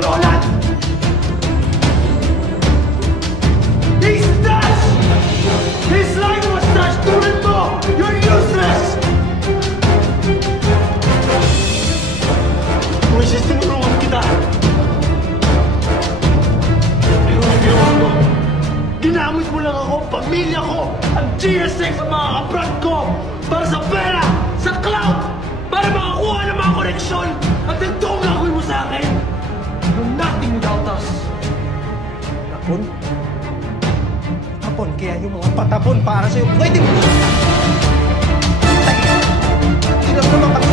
to Roland! He's trash! His life was trash! Tulad mo! You're useless! Wishes, tinulungan kita. Pero ginawa mo. Ginamit mo lang ako, pamilya ko, ang GSX at mga kabrad ko para sa pera, sa clout, para makakuha ng mga koneksyon at ito ang gagawin mo sa akin. You're nothing without us. Tapon? Tapon, kaya yung mga patapon para sa'yo, pwede mo! Hindi lang naman